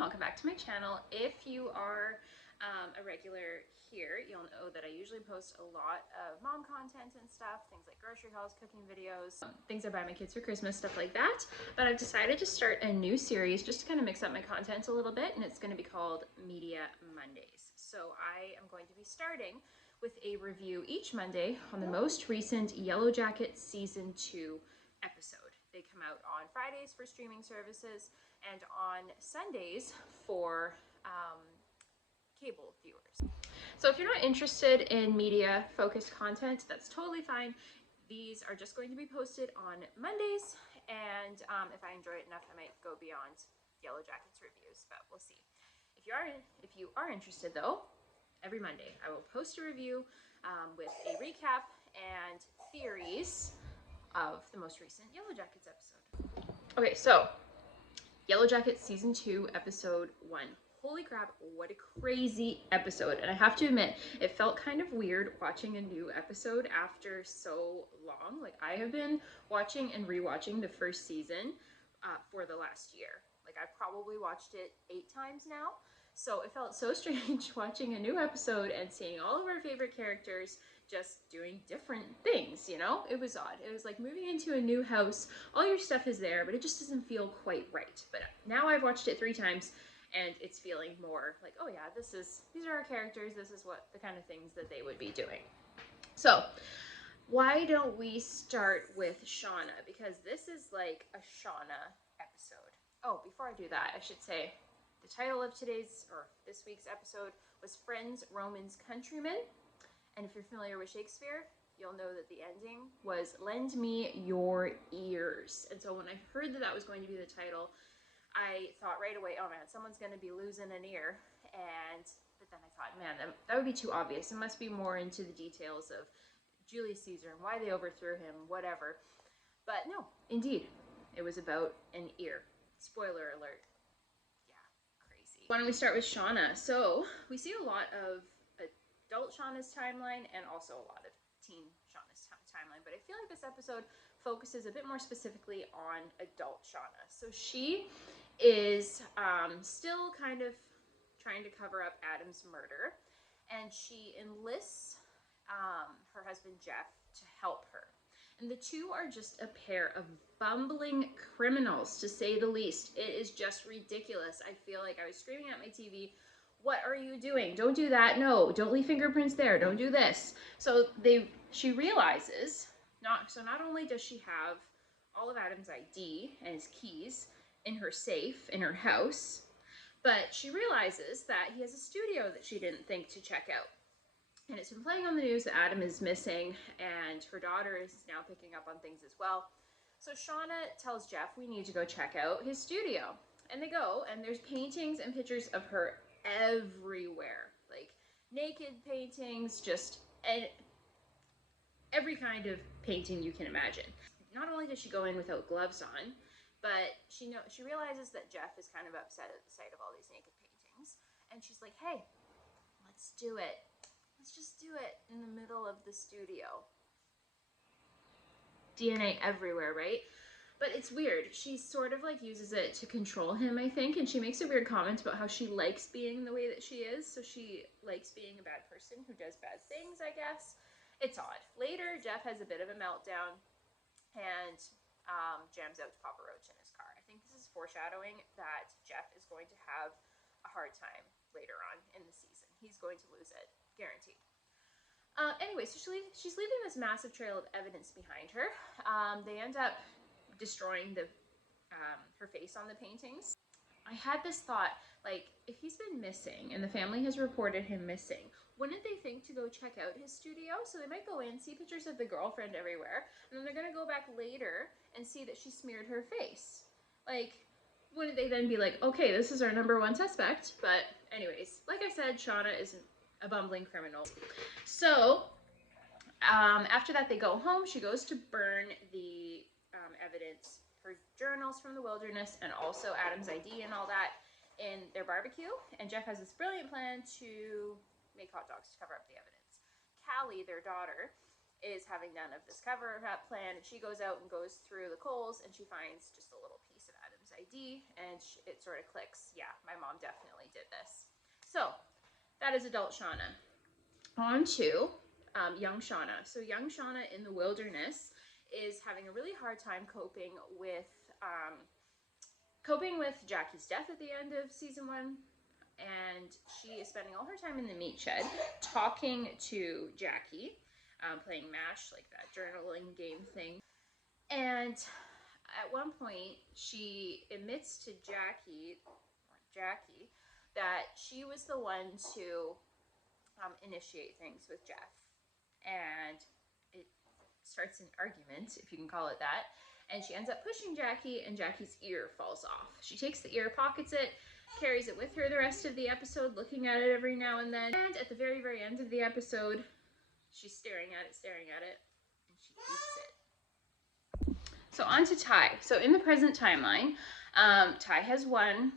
welcome back to my channel. If you are a regular here, you'll know that I usually post a lot of mom content and stuff, things like grocery hauls, cooking videos, things I buy my kids for Christmas, stuff like that. But I've decided to start a new series just to kind of mix up my content a little bit, and it's going to be called Media Mondays. So I am going to be starting with a review each Monday on the most recent Yellowjackets Season 2 episode. They come out on Fridays for streaming services and on Sundays for cable viewers. So if you're not interested in media focused content, that's totally fine. These are just going to be posted on Mondays, and if I enjoy it enough, I might go beyond Yellowjackets reviews, but we'll see. If you are interested though, every Monday I will post a review with a recap and theories of the most recent Yellowjackets episode. Okay, so Yellowjackets Season 2, Episode 1. Holy crap, what a crazy episode. And I have to admit, it felt kind of weird watching a new episode after so long. Like, I have been watching and rewatching the first season for the last year. Like, I've probably watched it 8 times now. So it felt so strange watching a new episode and seeing all of our favorite characters just doing different things, you know? It was odd. It was like moving into a new house. All your stuff is there, but it just doesn't feel quite right. But now I've watched it 3 times and it's feeling more like, oh yeah, these are our characters. This is what the kind of things that they would be doing. So why don't we start with Shauna? Because this is like a Shauna episode. Oh, before I do that, I should say the title of this week's episode was Friends, Romans, Countrymen. And if you're familiar with Shakespeare, you'll know that the ending was lend me your ears. And so when I heard that that was going to be the title, I thought right away, oh man, someone's going to be losing an ear. But then I thought, man, that would be too obvious. It must be more into the details of Julius Caesar and why they overthrew him, whatever. But no, indeed, it was about an ear. Spoiler alert. Yeah, crazy. Why don't we start with Shauna? So we see a lot of adult Shauna's timeline and also a lot of teen Shauna's timeline, but I feel like this episode focuses a bit more specifically on adult Shauna. So she is still kind of trying to cover up Adam's murder, and she enlists her husband Jeff to help her. And the two are just a pair of bumbling criminals, to say the least. It is just ridiculous. I feel like I was screaming at my TV, what are you doing? Don't do that. No, don't leave fingerprints there. Don't do this. So she realizes, not only does she have all of Adam's ID and his keys in her safe in her house, but she realizes that he has a studio that she didn't think to check out. And it's been playing on the news that Adam is missing, and her daughter is now picking up on things as well. So Shauna tells Jeff, we need to go check out his studio. And they go, and there's paintings and pictures of her everywhere, like naked paintings, just every kind of painting you can imagine. Not only does she go in without gloves on, but she realizes that Jeff is kind of upset at the sight of all these naked paintings, and she's like, hey, let's do it. Let's just do it in the middle of the studio. DNA everywhere, right? But it's weird. She sort of like uses it to control him, I think, and she makes a weird comment about how she likes being the way that she is. So she likes being a bad person who does bad things, I guess. It's odd. Later, Jeff has a bit of a meltdown and jams out to Papa Roach in his car. I think this is foreshadowing that Jeff is going to have a hard time later on in the season. He's going to lose it, guaranteed. Anyway, so she's leaving this massive trail of evidence behind her. They end up destroying her face on the paintings. I had this thought, like, if he's been missing and the family has reported him missing, wouldn't they think to go check out his studio? So they might go in, see pictures of the girlfriend everywhere, and then they're gonna go back later and see that she smeared her face. Like, wouldn't they then be like, okay, this is our #1 suspect? But anyways, like I said, Shauna is a bumbling criminal. So after that, they go home. She goes to burn the evidence, her journals from the wilderness, and also Adam's ID and all that in their barbecue. And Jeff has this brilliant plan to make hot dogs to cover up the evidence. Callie, their daughter, is having none of this cover-up plan, and she goes out and goes through the coals, and she finds just a little piece of Adam's ID, and it sort of clicks. Yeah, my mom definitely did this. So that is adult Shauna. On to young Shauna. So young Shauna in the wilderness is having a really hard time coping with Jackie's death at the end of season 1. And she is spending all her time in the meat shed talking to Jackie, playing MASH, like that journaling game thing. And at one point, she admits to Jackie, that she was the one to initiate things with Jeff. And it starts an argument, if you can call it that. And she ends up pushing Jackie, and Jackie's ear falls off. She takes the ear, pockets it, carries it with her the rest of the episode, looking at it every now and then. And at the very, very end of the episode, she's staring at it, and she eats it. So on to Ty. So in the present timeline, Ty has won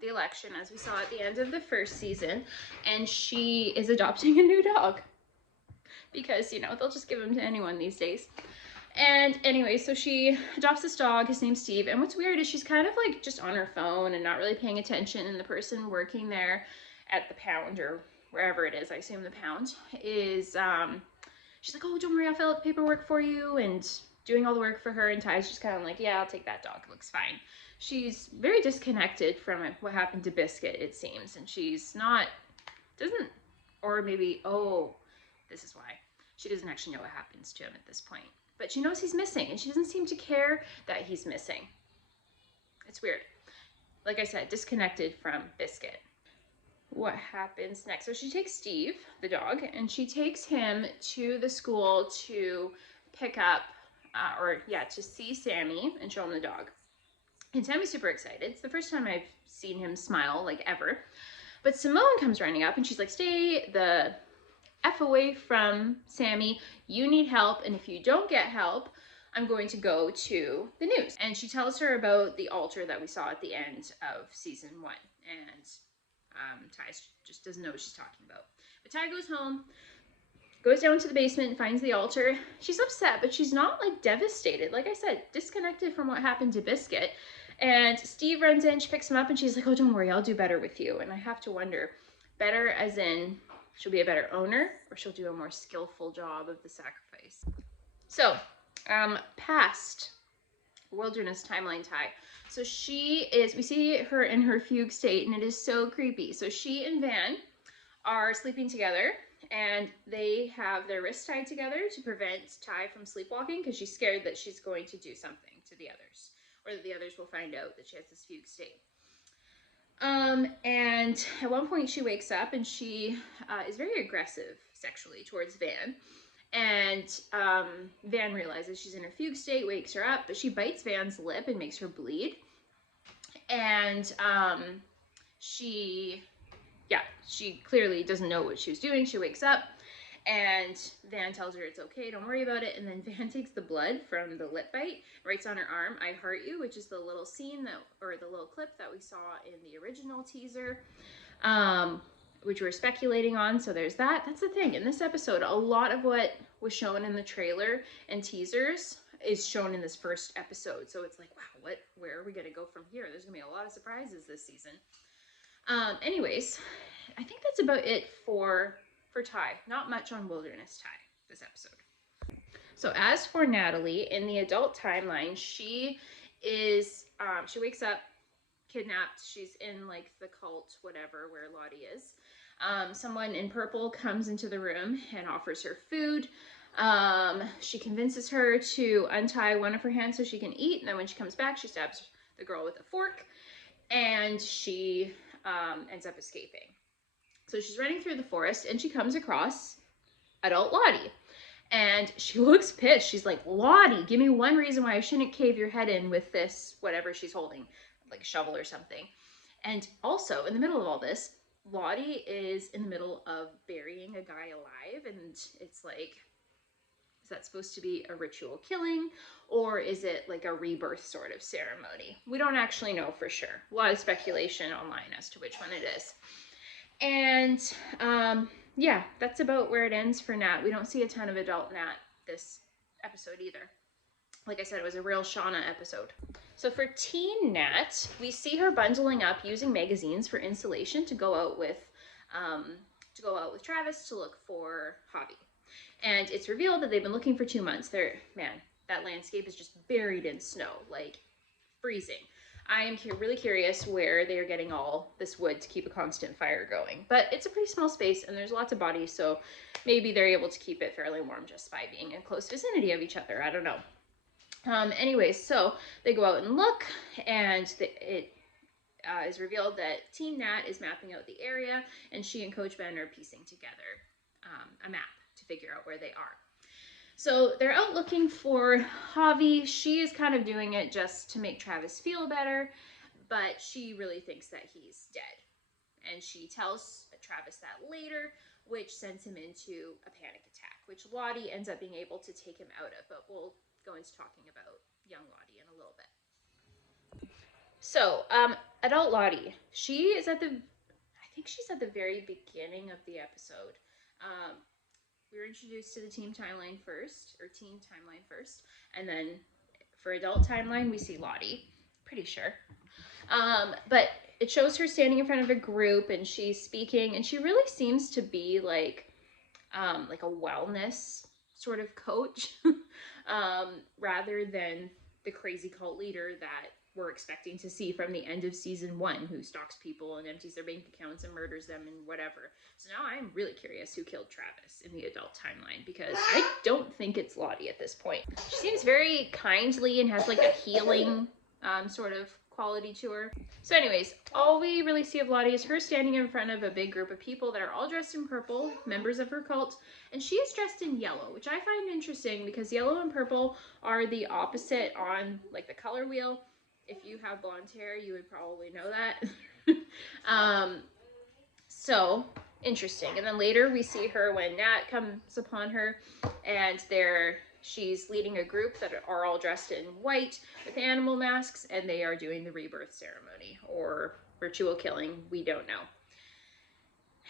the election, as we saw at the end of the first season, and she is adopting a new dog. Because, you know, they'll just give them to anyone these days. And anyway, so she adopts this dog. His name's Steve. And what's weird is she's kind of like just on her phone and not really paying attention. And the person working there at the pound, or wherever it is, I assume the pound, is, she's like, oh, don't worry, I'll fill out the paperwork for you, and doing all the work for her. And Ty's just kind of like, yeah, I'll take that dog. It looks fine. She's very disconnected from what happened to Biscuit, it seems. And she's not, or maybe, oh, this is why. She doesn't actually know what happens to him at this point. But she knows he's missing, and she doesn't seem to care that he's missing. It's weird. Like I said, disconnected from Biscuit. What happens next? So she takes Steve, the dog, and she takes him to the school to pick up, to see Sammy and show him the dog. And Sammy's super excited. It's the first time I've seen him smile, like, ever. But Simone comes running up, and she's like, stay the F away from Sammy, you need help, and if you don't get help, I'm going to go to the news. And she tells her about the altar that we saw at the end of season 1, and Ty just doesn't know what she's talking about. But Ty goes home, goes down to the basement, and finds the altar. She's upset, but she's not like devastated. Like I said, disconnected from what happened to Biscuit. And Steve runs in, she picks him up, and she's like, oh, don't worry, I'll do better with you. And I have to wonder, better as in she'll be a better owner, or she'll do a more skillful job of the sacrifice. So, past wilderness timeline Ty. So we see her in her fugue state, and it is so creepy. So she and Van are sleeping together, and they have their wrists tied together to prevent Ty from sleepwalking, because she's scared that she's going to do something to the others, or that the others will find out that she has this fugue state. And at one point she wakes up, and she is very aggressive sexually towards Van. And Van realizes she's in her fugue state, wakes her up, but she bites Van's lip and makes her bleed. And she clearly doesn't know what she was doing. She wakes up, and Van tells her it's okay, don't worry about it. And then Van takes the blood from the lip bite, writes on her arm, I heart you, which is the little scene or the little clip that we saw in the original teaser, which we're speculating on. So there's that. That's the thing. In this episode, a lot of what was shown in the trailer and teasers is shown in this first episode. So it's like, wow, where are we going to go from here? There's going to be a lot of surprises this season. Anyways, I think that's about it for Ty. Not much on Wilderness Ty this episode. So as for Natalie, in the adult timeline, she wakes up kidnapped. She's in like the cult, whatever, where Lottie is. Someone in purple comes into the room and offers her food. She convinces her to untie one of her hands so she can eat. And then when she comes back, she stabs the girl with a fork, and she ends up escaping. So she's running through the forest, and she comes across adult Lottie. And she looks pissed. She's like, Lottie, give me one reason why I shouldn't cave your head in with this, whatever she's holding, like a shovel or something. And also, in the middle of all this, Lottie is in the middle of burying a guy alive. And it's like, is that supposed to be a ritual killing? Or is it like a rebirth sort of ceremony? We don't actually know for sure. A lot of speculation online as to which one it is. And yeah, that's about where it ends for Nat. We don't see a ton of adult Nat this episode either. like I said, it was a real Shauna episode. So for teen Nat, we see her bundling up using magazines for insulation to go out with Travis to look for Javi. And it's revealed that they've been looking for 2 months. Man, that landscape is just buried in snow, like freezing. I am really curious where they are getting all this wood to keep a constant fire going. But it's a pretty small space and there's lots of bodies, so maybe they're able to keep it fairly warm just by being in close vicinity of each other. I don't know. Anyways, so they go out and look, and it is revealed that Teen Nat is mapping out the area, and she and Coach Ben are piecing together a map to figure out where they are. So they're out looking for Javi. She is kind of doing it just to make Travis feel better, but she really thinks that he's dead. And she tells Travis that later, which sends him into a panic attack, which Lottie ends up being able to take him out of, but we'll go into talking about young Lottie in a little bit. So, adult Lottie, she is I think she's at the very beginning of the episode. We were introduced to the teen timeline first, and then for adult timeline, we see Lottie, pretty sure. But it shows her standing in front of a group, and she's speaking, and she really seems to be like a wellness sort of coach, rather than the crazy cult leader that we're expecting to see from the end of season 1, who stalks people and empties their bank accounts and murders them and whatever. So now I'm really curious who killed Travis in the adult timeline, because I don't think it's Lottie at this point. She seems very kindly and has like a healing sort of quality to her. So anyways, all we really see of Lottie is her standing in front of a big group of people that are all dressed in purple, members of her cult, and she is dressed in yellow, which I find interesting because yellow and purple are the opposite on like the color wheel. If you have blonde hair, you would probably know that. So interesting. And then later we see her when Nat comes upon her, and she's leading a group that are all dressed in white with animal masks, and they are doing the rebirth ceremony or ritual killing. We don't know.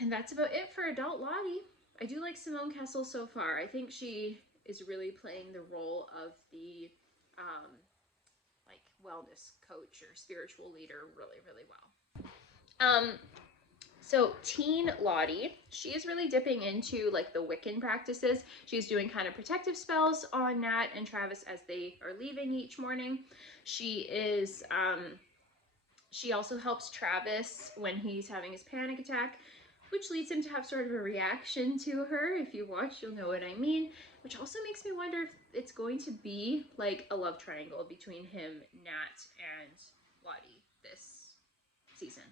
And that's about it for adult Lottie. I do like Simone Kessel so far. I think she is really playing the role of the like wellness coach or spiritual leader really, really well. So teen Lottie, she is really dipping into like the Wiccan practices. She's doing kind of protective spells on Nat and Travis as they are leaving each morning. She also helps Travis when he's having his panic attack, which leads him to have sort of a reaction to her. If you watch, you'll know what I mean. Which also makes me wonder if it's going to be like a love triangle between him, Nat, and Lottie this season.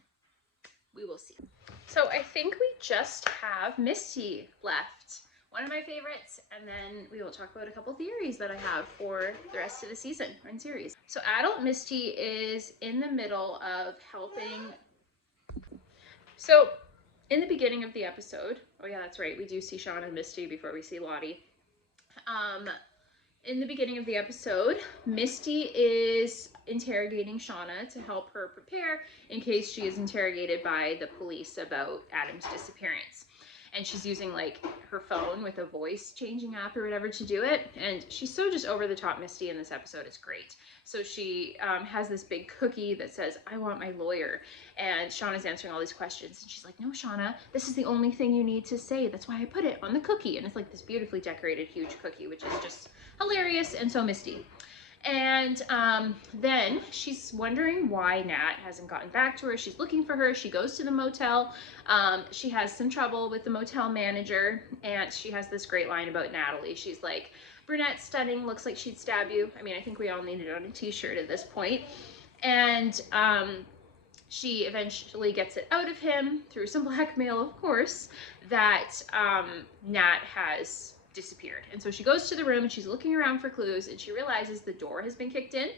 We will see. So I think we just have Misty left, one of my favorites, and then we will talk about a couple theories that I have for the rest of the season and series. So adult Misty is in the middle of helping. So in the beginning of the episode, oh yeah, that's right, we do see Sean and Misty before we see Lottie. In the beginning of the episode, Misty is interrogating Shauna to help her prepare in case she is interrogated by the police about Adam's disappearance. And she's using like her phone with a voice changing app or whatever to do it. And she's so just over the top Misty in this episode. It's great. So she has this big cookie that says, "I want my lawyer." And Shauna's answering all these questions. And she's like, "No, Shauna, this is the only thing you need to say. That's why I put it on the cookie." And it's like this beautifully decorated huge cookie, which is just hilarious and so Misty. And then she's wondering why Nat hasn't gotten back to her. She's looking for her. She goes to the motel. She has some trouble with the motel manager, and she has this great line about Natalie. She's like, "Brunette, stunning, looks like she'd stab you." I mean, I think we all need it on a t-shirt at this point. And she eventually gets it out of him through some blackmail, of course, that Nat has disappeared. And so she goes to the room and she's looking around for clues, and she realizes the door has been kicked in.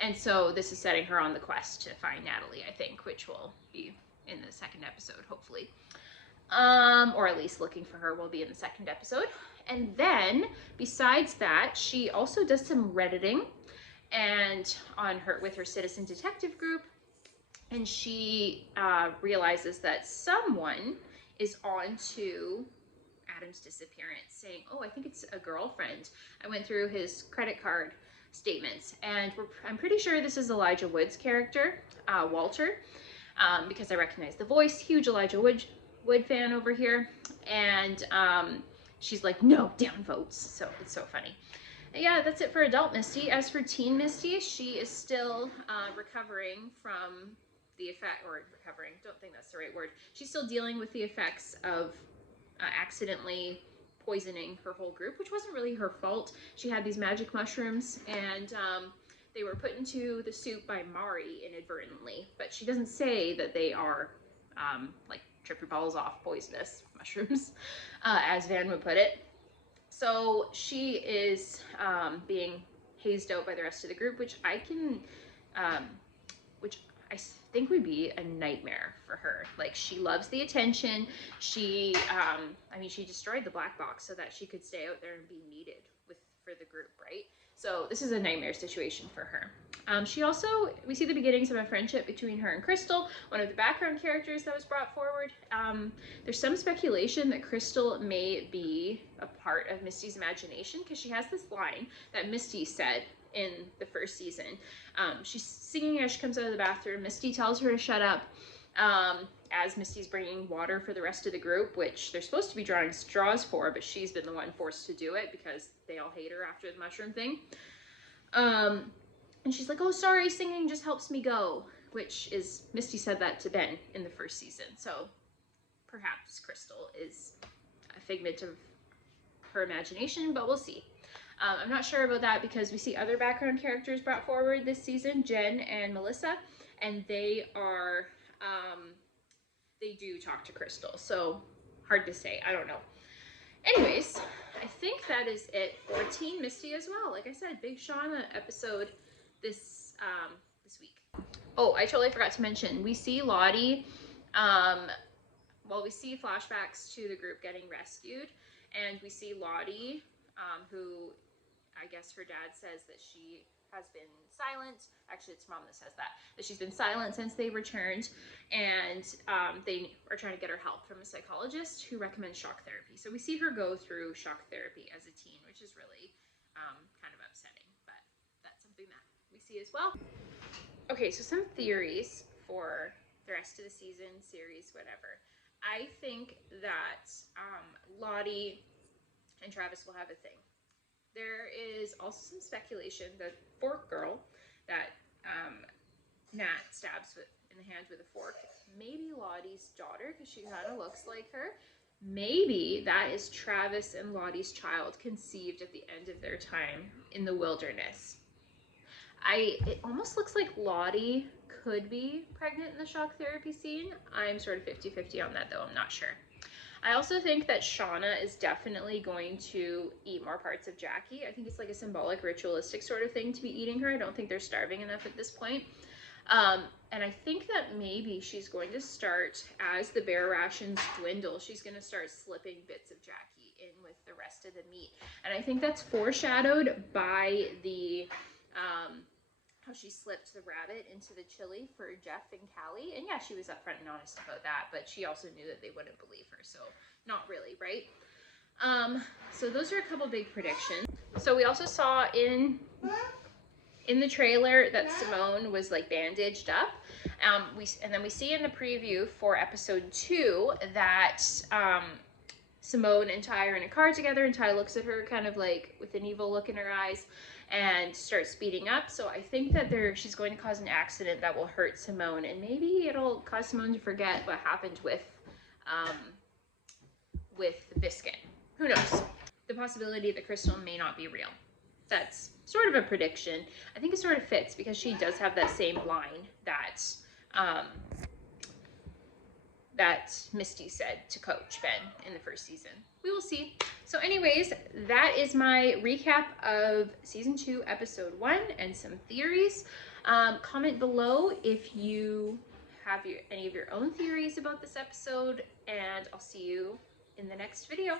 And so this is setting her on the quest to find Natalie, I think, which will be in the second episode, hopefully. Or at least looking for her will be in the second episode. And then besides that, she also does some Redditing and with her citizen detective group. And she realizes that someone is on to Adam's disappearance, saying, "Oh, I think it's a girlfriend. I went through his credit card statements. And I'm pretty sure this is Elijah Wood's character, Walter, because I recognize the voice. Huge Elijah Wood fan over here. And she's like, no downvotes. So it's so funny. Yeah, that's it for adult Misty. As for teen Misty, she is still recovering from the effect, or recovering, don't think that's the right word. She's still dealing with the effects of accidentally poisoning her whole group, which wasn't really her fault. She had these magic mushrooms, and they were put into the soup by Mari inadvertently, but she doesn't say that they are like trip your balls off poisonous mushrooms, as Van would put it. So she is being hazed out by the rest of the group, which I think would be a nightmare for her. Like, she loves the attention. She, I mean, she destroyed the black box so that she could stay out there and be needed for the group, right? So this is a nightmare situation for her. She also, we see the beginnings of a friendship between her and Crystal, one of the background characters that was brought forward. There's some speculation that Crystal may be a part of Misty's imagination, because she has this line that Misty said in the first season. She's singing as she comes out of the bathroom. Misty tells her to shut up, as Misty's bringing water for the rest of the group, which they're supposed to be drawing straws for, but she's been the one forced to do it because they all hate her after the mushroom thing. And she's like, oh, sorry, singing just helps me go, which is, Misty said that to Ben in the first season. So perhaps Crystal is a figment of her imagination, but we'll see. I'm not sure about that because we see other background characters brought forward this season, Jen and Melissa, and they are, they do talk to Crystal, so hard to say, I don't know. Anyways, I think that is it for Teen Misty as well. Like I said, big Shauna episode this week. Oh, I totally forgot to mention, we see Lottie, well, we see flashbacks to the group getting rescued, and we see Lottie, who, I guess her dad says that she has been silent. Actually, it's mom that says that she's been silent since they returned, and they are trying to get her help from a psychologist who recommends shock therapy. So we see her go through shock therapy as a teen, which is really kind of upsetting, but that's something that we see as well. Okay, so some theories for the rest of the season, series, whatever. I think that Lottie and Travis will have a thing. There is also some speculation that fork girl that Nat stabs in the hand with a fork, maybe Lottie's daughter, because she kind of looks like her. Maybe that is Travis and Lottie's child conceived at the end of their time in the wilderness. It almost looks like Lottie could be pregnant in the shock therapy scene. I'm sort of 50-50 on that, though. I'm not sure. I also think that Shauna is definitely going to eat more parts of Jackie. I think it's like a symbolic, ritualistic sort of thing to be eating her. I don't think they're starving enough at this point. And I think that maybe she's going to start, as the bear rations dwindle, she's going to start slipping bits of Jackie in with the rest of the meat. And I think that's foreshadowed by the, how she slipped the rabbit into the chili for Jeff and Callie. And yeah, she was upfront and honest about that, but she also knew that they wouldn't believe her, so not really, right? So those are a couple big predictions. So we also saw in the trailer that Simone was like bandaged up. And then we see in the preview for episode 2 that Simone and Ty are in a car together, and Ty looks at her kind of like with an evil look in her eyes and starts speeding up. So I think that she's going to cause an accident that will hurt Simone, and maybe it'll cause Simone to forget what happened with the biscuit. Who knows? The possibility that Crystal may not be real. That's sort of a prediction. I think it sort of fits because she does have that same line that Misty said to Coach Ben in the first season. We will see. So anyways, that is my recap of season 2, episode 1, and some theories. Comment below if you have any of your own theories about this episode, and I'll see you in the next video.